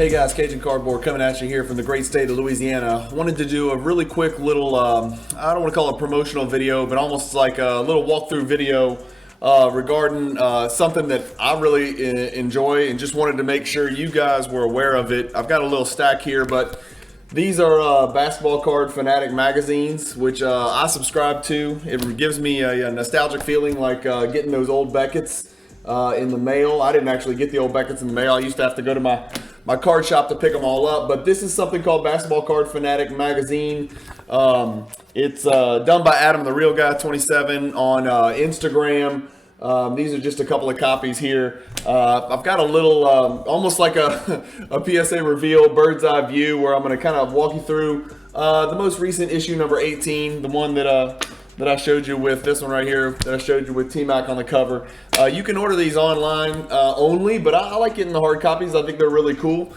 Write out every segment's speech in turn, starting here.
Hey guys, Cajun Cardboard coming at you here from the great state of Louisiana. Wanted to do a really quick little, I don't want to call it a promotional video, but almost like a little walkthrough video regarding something that I really enjoy and just wanted to make sure you guys were aware of it. I've got a little stack here, but these are basketball card fanatic magazines, which I subscribe to. It gives me a nostalgic feeling like getting those old Beckett's in the mail. I didn't actually get the old Beckett's in the mail. I used to have to go to my card shop to pick them all up, but this is something called Basketball Card Fanatic Magazine. It's done by Adam the Real Guy 27 on Instagram. These are just a couple of copies here. I've got a little, almost like a PSA reveal, bird's eye view, where I'm going to kind of walk you through the most recent issue, number 18, the one that I showed you with, this one right here, that I showed you with T-Mac on the cover. You can order these online only, but I like getting the hard copies. I think they're really cool.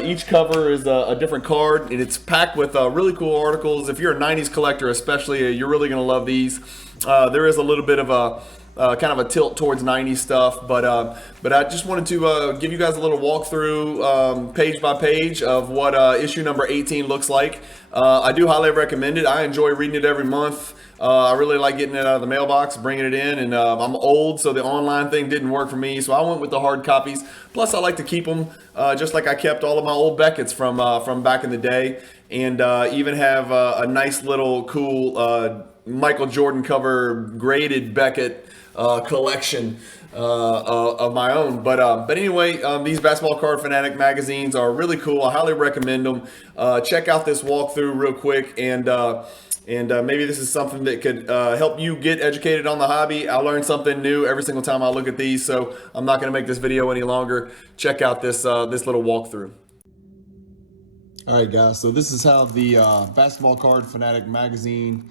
Each cover is a different card, and it's packed with really cool articles. If you're a 90s collector especially, you're really going to love these. There is a little bit of a kind of a tilt towards 90s stuff, but I just wanted to give you guys a little walkthrough page by page of what issue number 18 looks like. I do highly recommend it. I enjoy reading it every month. I really like getting it out of the mailbox, bringing it in, and I'm old, so the online thing didn't work for me, so I went with the hard copies. Plus, I like to keep them just like I kept all of my old Beckett's from back in the day, and even have a nice little cool Michael Jordan cover graded Beckett collection of my own. But anyway, these Basketball Card Fanatic magazines are really cool. I highly recommend them. Check out this walkthrough real quick, and maybe this is something that could help you get educated on the hobby. I learn something new every single time I look at these, so I'm not going to make this video any longer. Check out this little walkthrough. All right, guys, so this is how the Basketball Card Fanatic magazine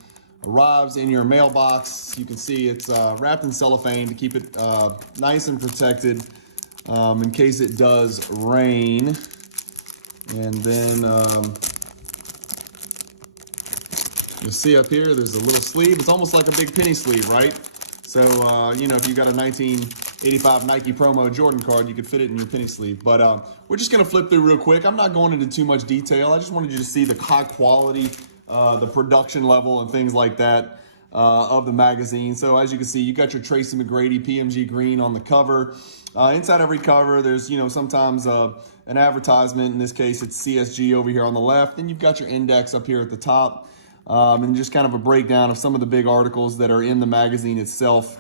arrives in your mailbox. You can see it's wrapped in cellophane to keep it nice and protected in case it does rain. And then you'll see up here, there's a little sleeve. It's almost like a big penny sleeve, right? So, you know, if you got a 1985 Nike promo Jordan card, you could fit it in your penny sleeve. But we're just going to flip through real quick. I'm not going into too much detail. I just wanted you to see the high quality, the production level and things like that of the magazine. So as you can see, you got your Tracy McGrady PMG green on the cover. Inside every cover, there's, you know, sometimes an advertisement. In this case, it's CSG over here on the left. Then you've got your index up here at the top. And just kind of a breakdown of some of the big articles that are in the magazine itself.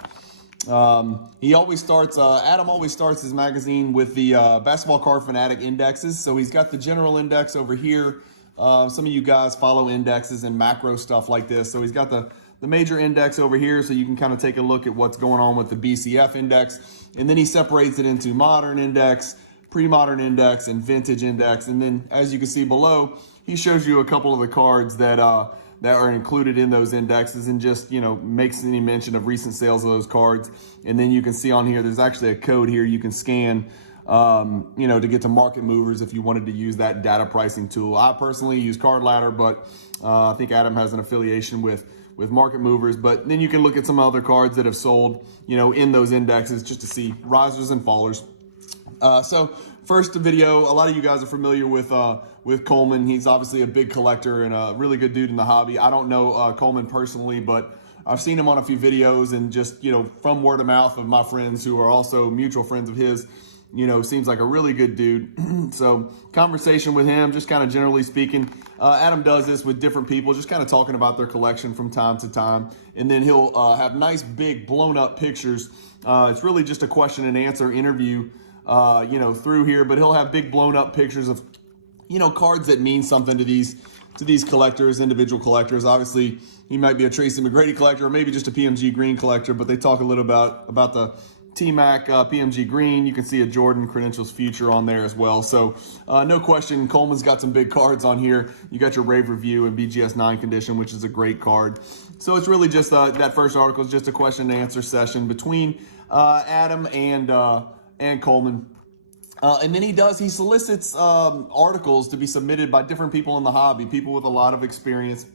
He always starts, Adam always starts his magazine with the Basketball Card Fanatic indexes. So he's got the general index over here. Some of you guys follow indexes and macro stuff like this. So he's got the major index over here, so you can kind of take a look at what's going on with the BCF index. And then he separates it into modern index, pre-modern index, and vintage index. And then as you can see below, he shows you a couple of the cards that are included in those indexes, and just, you know, makes any mention of recent sales of those cards. And then you can see on here, there's actually a code here you can scan, you know, to get to market movers if you wanted to use that data pricing tool. I personally use Card Ladder, but I think Adam has an affiliation with market movers. But then you can look at some other cards that have sold, you know, in those indexes, just to see risers and fallers. So first video, a lot of you guys are familiar with Coleman. He's obviously a big collector and a really good dude in the hobby. I don't know Coleman personally, but I've seen him on a few videos, and just, you know, from word of mouth of my friends who are also mutual friends of his, you know, seems like a really good dude. So conversation with him, just kind of generally speaking. Adam does this with different people, just kind of talking about their collection from time to time. And then he'll have nice big blown up pictures. It's really just a question and answer interview, you know, through here, but he'll have big blown up pictures of, you know, cards that mean something to these collectors, individual collectors. Obviously, he might be a Tracy McGrady collector, or maybe just a PMG green collector, but they talk a little about the T-Mac PMG green. You can see a Jordan Credentials Future on there as well. So no question, Coleman's got some big cards on here. You got your Rave Review and BGS 9 condition, which is a great card. So it's really just that first article is just a question and answer session between Adam and Coleman. And then he solicits articles to be submitted by different people in the hobby, people with a lot of experience.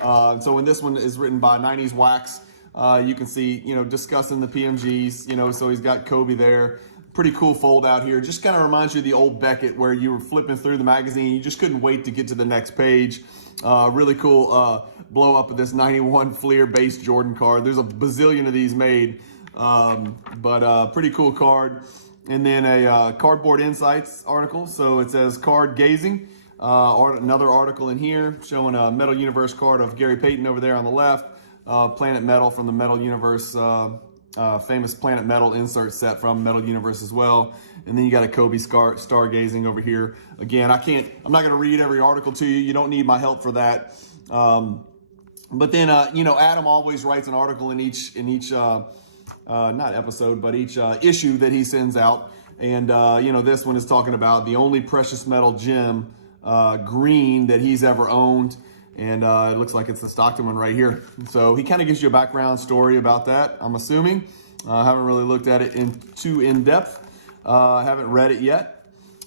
So in this one is written by 90s Wax. You can see, you know, discussing the PMGs, you know, so he's got Kobe there, Pretty cool fold out here. Just kind of reminds you of the old Beckett where you were flipping through the magazine. You just couldn't wait to get to the next page. Really cool blow up of this 91 Fleer base Jordan card. There's a bazillion of these made, but pretty cool card. And then a Cardboard Insights article. So it says card gazing. Another article in here showing a Metal Universe card of Gary Payton over there on the left. Planet Metal from the Metal Universe, famous Planet Metal insert set from Metal Universe as well. And then you got a Kobe stargazing over here. Again, I'm not going to read every article to you. You don't need my help for that. But then, Adam always writes an article in each not episode, but each issue that he sends out. And, this one is talking about the only precious metal gem, green, that he's ever owned. And it looks like it's the Stockton one right here. So he kind of gives you a background story about that, I'm assuming. I haven't really looked at it too in depth. I haven't read it yet.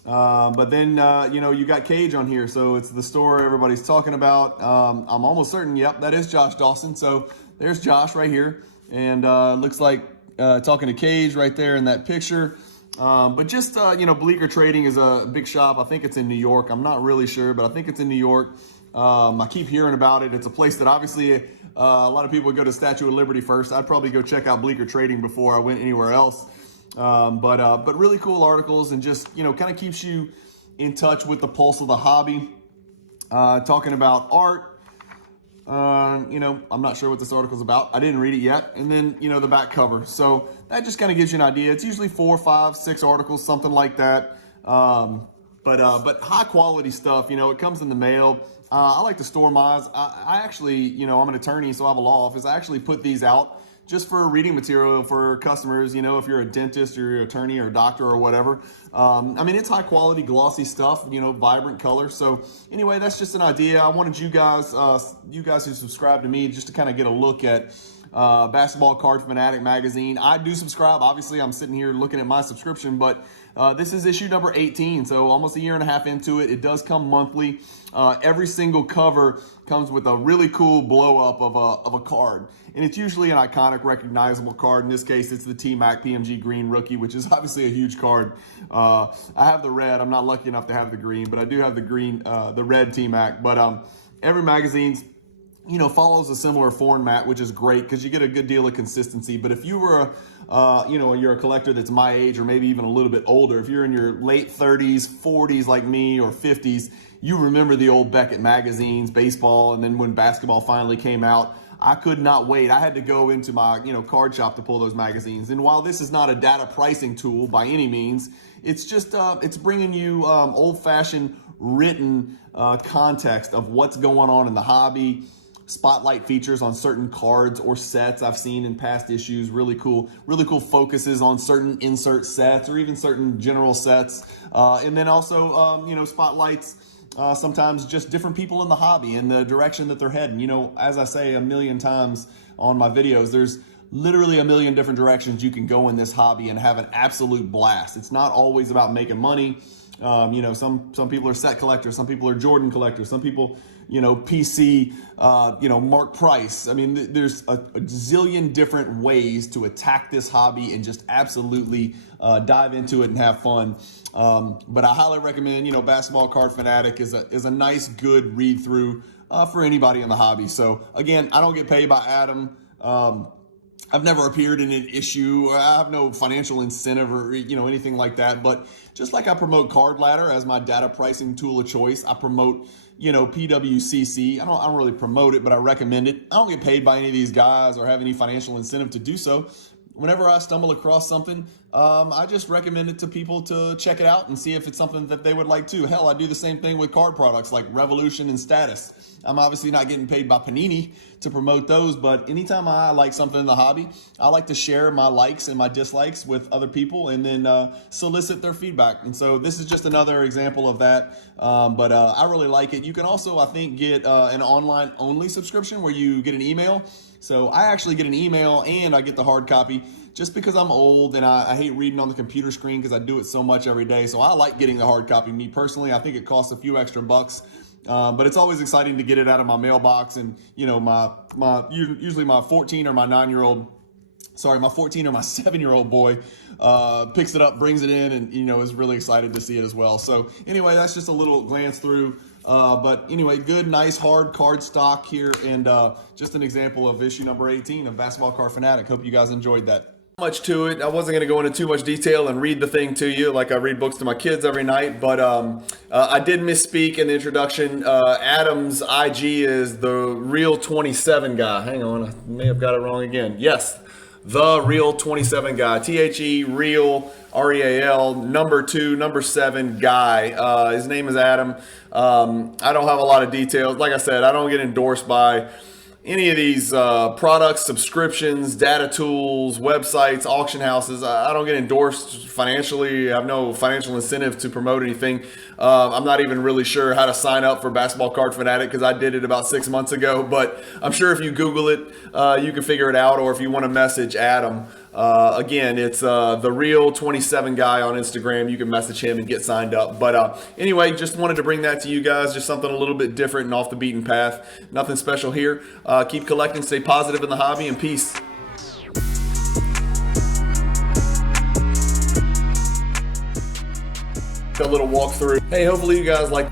But then, you got Cage on here. So it's the store everybody's talking about. I'm almost certain, yep, that is Josh Dawson. So there's Josh right here. And looks like talking to Cage right there in that picture. But just, Bleecker Trading is a big shop. I think it's in New York. I'm not really sure, but I think it's in New York. I keep hearing about it. It's a place that obviously a lot of people would go to Statue of Liberty first. I'd probably go check out Bleecker Trading before I went anywhere else. But really cool articles and just, kind of keeps you in touch with the pulse of the hobby. Talking about art. I'm not sure what this article's about. I didn't read it yet. And then, the back cover. So that just kind of gives you an idea. It's usually 4, 5, 6 articles, something like that. But high quality stuff, it comes in the mail. I like to store mine. I actually, I'm an attorney, so I have a law office. I actually put these out just for reading material for customers, if you're a dentist or you're an attorney or a doctor or whatever. It's high quality, glossy stuff, vibrant color. So anyway, that's just an idea. I wanted you guys who subscribe to me just to kind of get a look at Basketball Card Fanatic Magazine. I do subscribe. Obviously, I'm sitting here looking at my subscription, but this is issue number 18, so almost a year and a half into it. It does come monthly. Every single cover comes with a really cool blow up of a card, and it's usually an iconic, recognizable card. In this case, it's the T-Mac PMG Green Rookie, which is obviously a huge card. I have the red. I'm not lucky enough to have the green, but I do have the green, the red T-Mac. But every magazine's follows a similar format, which is great because you get a good deal of consistency. But if you were, you're a collector that's my age or maybe even a little bit older, if you're in your late 30s, 40s like me, or 50s, you remember the old Beckett magazines, baseball, and then when basketball finally came out, I could not wait. I had to go into my, card shop to pull those magazines. And while this is not a data pricing tool by any means, it's just, it's bringing you old-fashioned written context of what's going on in the hobby. Spotlight features on certain cards or sets I've seen in past issues. Really cool focuses on certain insert sets or even certain general sets. And then also, spotlights sometimes just different people in the hobby and the direction that they're heading. As I say a million times on my videos, there's literally a million different directions you can go in this hobby and have an absolute blast. It's not always about making money. Some people are set collectors, some people are Jordan collectors, some people, PC, Mark Price. There's a zillion different ways to attack this hobby and just absolutely dive into it and have fun. But I highly recommend, Basketball Card Fanatic is a nice, good read through for anybody in the hobby. So again, I don't get paid by Adam. I've never appeared in an issue. I have no financial incentive or, anything like that. But just like I promote Card Ladder as my data pricing tool of choice, I promote, PWCC. I don't really promote it, but I recommend it. I don't get paid by any of these guys or have any financial incentive to do so. Whenever I stumble across something, I just recommend it to people to check it out and see if it's something that they would like too. Hell, I do the same thing with card products like Revolution and Status. I'm obviously not getting paid by Panini to promote those, but anytime I like something in the hobby, I like to share my likes and my dislikes with other people and then solicit their feedback. And so this is just another example of that, but I really like it. You can also, I think, get an online-only subscription where you get an email. So I actually get an email and I get the hard copy just because I'm old and I hate reading on the computer screen because I do it so much every day. So I like getting the hard copy. Me personally, I think it costs a few extra bucks, but it's always exciting to get it out of my mailbox. And usually my 14 or my 9-year-old sorry, my 14 or my 7-year-old boy picks it up, brings it in, and is really excited to see it as well. So anyway, that's just a little glance through. But anyway, good, nice, hard card stock here, and just an example of issue number 18 of Basketball Card Fanatic. Hope you guys enjoyed that. Much to it. I wasn't going to go into too much detail and read the thing to you like I read books to my kids every night, but I did misspeak in the introduction. Adam's IG is the Real 27 guy. Hang on, I may have got it wrong again. Yes, the Real 27 guy. THE Real REAL number 2 number 7 guy. His name is Adam. I don't have a lot of details. Like I said, I don't get endorsed by any of these products, subscriptions, data tools, websites, auction houses. I don't get endorsed financially. I have no financial incentive to promote anything. I'm not even really sure how to sign up for Basketball Card Fanatic because I did it about 6 months ago. But I'm sure if you Google it, you can figure it out. Or if you want to message Adam, again, it's the Real 27 guy on Instagram. You can message him and get signed up. But anyway, just wanted to bring that to you guys. Just something a little bit different and off the beaten path. Nothing special here. Keep collecting, stay positive in the hobby, and peace. A little walkthrough. Hey, hopefully you guys like